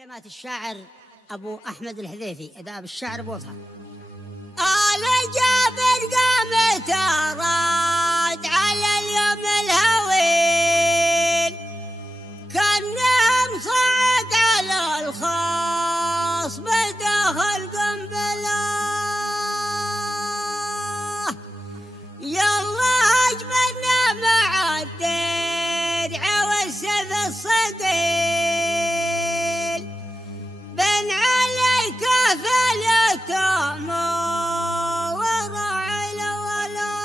كلمات الشاعر أبو أحمد الحذيفي، أداب الشعر بوضحه. آل جابر قامت راد على اليوم الهوين، كانهم صعد على الخاص بداخل قنبله، يلا أجملنا مع الدرع والسيف الصقيل، بن عليك فلتم وراعي الولا،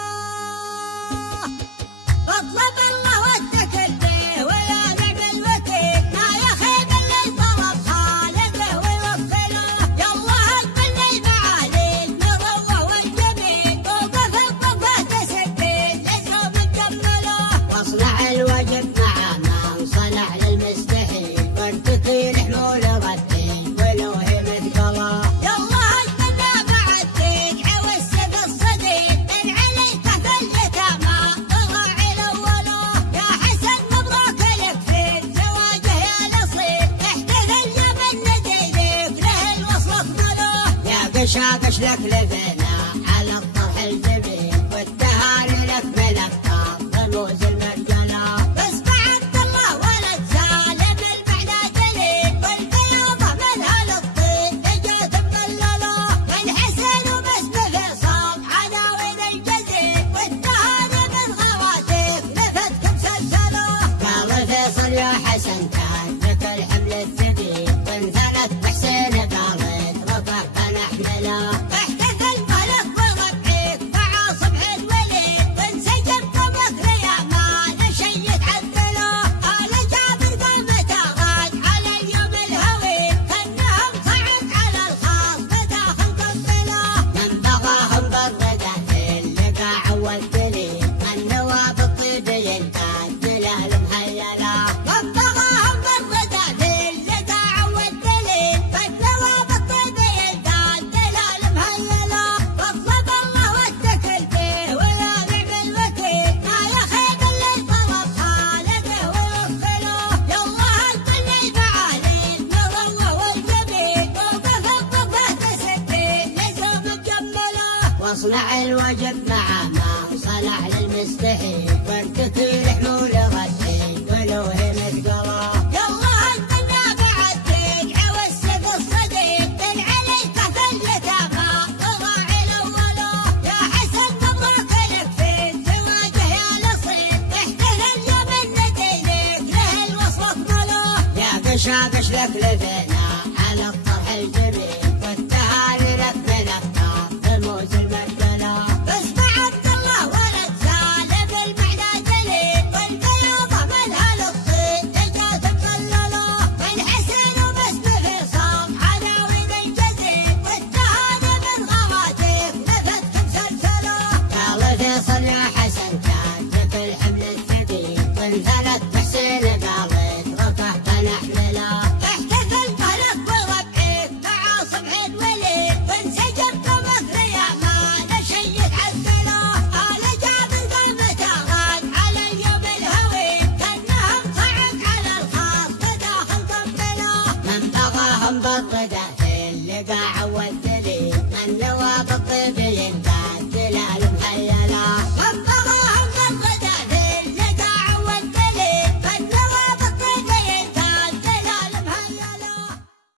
اطلب الله واتكل به ويا نعم الوكيل، ما يخيب اللي طلب خالقه ويوكله، يلا اقبل المعالي المروه والجميل، وقف الطفه تسبيل لزوم مكمله، واصنع الواجب مع من صنع للمستحيل، وارتقي لحمول غدين ولو هي مثقله، يلا اجملنا مع الدرع والسيف الصديق، بن عليك فاليتامى وراعي الولا، يا حسن مبروك لك في زواجه يا الاصيل، احتفل يا من نديلك له الوصل اكمله، يا قشاقش لك لفنا على الطرح الجميل، والتهاني لك من أكثر رموز المرجله، باسمع عبد الله ولد سالم المعنى دليل، والبياضه منها للطين نجات مبلله، الحسن وباسم فيصل عناوين الجزيل، والتهاني من غواتيف لفتكم سلسله، قال فيصل يا حسن كان لك الحمل الثقيل، وانثنت بحسين قالت رفعت نحمله، احتفل ملك بربعيك مع صبح الوليد، وانسجم قمك يا ما نشيت عدله، آل جابر قامت غاد على اليوم الهوين، كانهم صعد على الخاص بداخل قنبله، من بغاهم بالرضا في اللقاء عول دليل، النواب الطيبين تاجله المهيله، من بغاهم بالرضا في اللقاء والدليل، فالنواب الطيبين ذات دلال مهيله، واطلب الله واتكل به ويا نعم الوكيل، ما يخيب اللي طلب خالقه ويوكله، يلا اقبل المعالي المروه والجميل، وقف الطفه تسبيل لزوم مجمله، واصنع الواجب مع من صنع للمستحيل، وارتقي لحمول غدين ولو هي مثقله، يلا اقبلنا مع الدرع والسيف الصديق، بن عليك فاليتامى وراعي الولا، يا حسن مبروك لك في زواجه يا الاصيل، احتفل يا من نديلك له الوصل اكمله، يا قشاقش لك لفنا على الطرح الجميل، والتهاني لك من أكثر رموز المرجله، باسمع عبد الله ولد سالم المعنى دليل، والبياضه منها للطين نجات مبلله، الحسن وباسم فيصل عناوين الجزيل، والتهاني من غواتيف لفتكم سلسله، قال فيصل يا حسن كان لك الحمل الثقيل، وانثنت بحسين قالت رفعت نحمله، احتفل ملك بربعيك مع صبح الوليد، وانسجم قمك يا ما نشيت عدله، آل جابر قامت غاد على اليوم الهوين، كانهم صعد على الخاص بداخل قنبله، من بغاهم بالرضا في اللقاء عول